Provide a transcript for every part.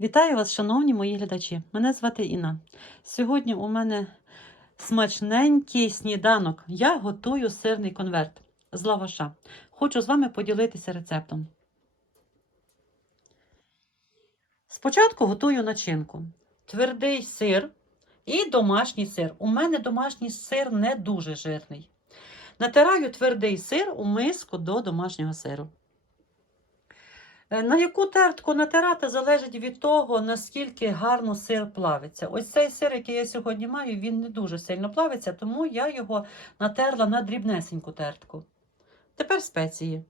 Вітаю вас, шановні мої глядачі. Мене звати Інна. Сьогодні у мене смачненький сніданок. Я готую сирний конверт з лаваша. Хочу з вами поділитися рецептом. Спочатку готую начинку. Твердий сир і домашній сир. У мене домашній сир не дуже жирний. Натираю твердий сир у миску до домашнього сиру. Е, На яку тертку натирати залежить від того, наскільки гарно сир плавиться. Ось цей сир, який я сьогодні маю, він не дуже сильно плавиться, тому я його натерла на дрібнесеньку тертку. Тепер спеції.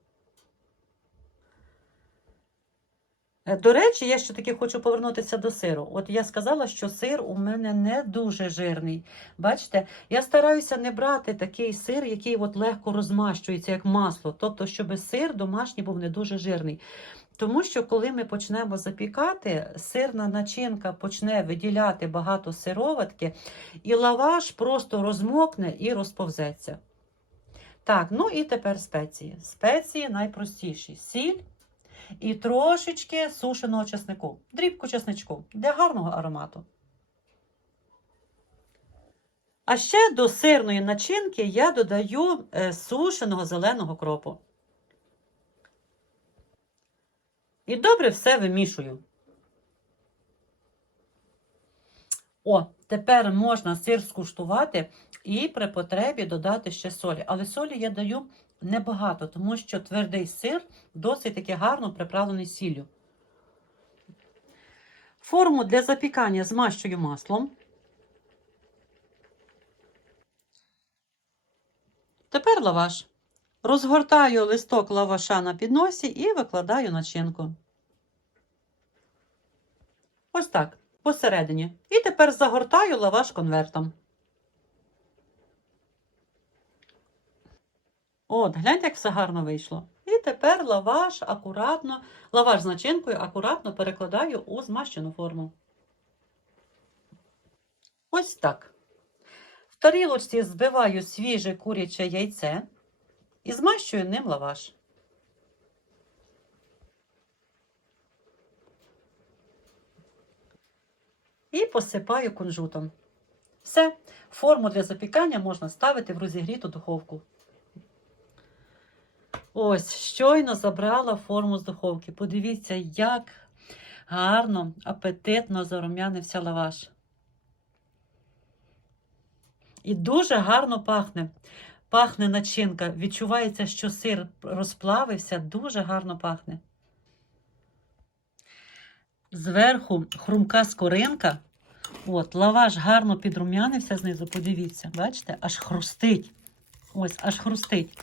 До речі, я ще таки хочу повернутися до сиру. От я сказала, що сир у мене не дуже жирний. Бачите, я стараюся не брати такий сир, який от легко розмащується, як масло. Тобто, щоб сир домашній був не дуже жирний. Тому що коли ми почнемо запікати, сирна начинка почне виділяти багато сироватки, і лаваш просто розмокне і розповзеться. Так, ну і тепер спеції. Спеції найпростіші: сіль і трошечки сушеного чеснику, дрібку чесничку для гарного аромату. А ще до сирної начинки я додаю е, сушеного зеленого кропу. І добре все вимішую. О, тепер можна сир скуштувати і при потребі додати ще солі. Але солі я даю небагато, тому що твердий сир досить таки гарно приправлений сіллю. Форму для запікання змащую маслом. Тепер лаваш. Розгортаю листок лаваша на підносі і викладаю начинку. Ось так, посередині. І тепер загортаю лаваш конвертом. От, гляньте, як все гарно вийшло. І тепер лаваш акуратно, лаваш з начинкою акуратно перекладаю у змащену форму. Ось так. В тарілочці збиваю свіже куряче яйце і змащую ним лаваш. І посипаю кунжутом. Все, форму для запікання можна ставити в розігріту духовку. Ось, щойно забрала форму з духовки. Подивіться, як гарно, апетитно зарум'янився лаваш. І дуже гарно пахне. Пахне начинка. Відчувається, що сир розплавився, дуже гарно пахне. Зверху хрумка скоринка. От, лаваш гарно підрум'янився знизу, подивіться, бачите, аж хрустить. Ось, аж хрустить.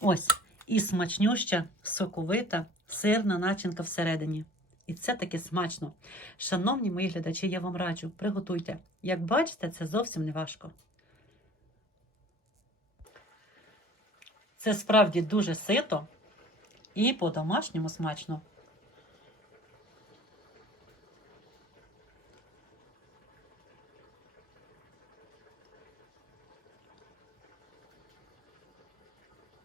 Ось. І смачнюща, соковита, сирна начинка всередині. І це таке смачно. Шановні мої глядачі, я вам раджу, приготуйте. Як бачите, це зовсім не важко. Це справді дуже сито і по-домашньому смачно.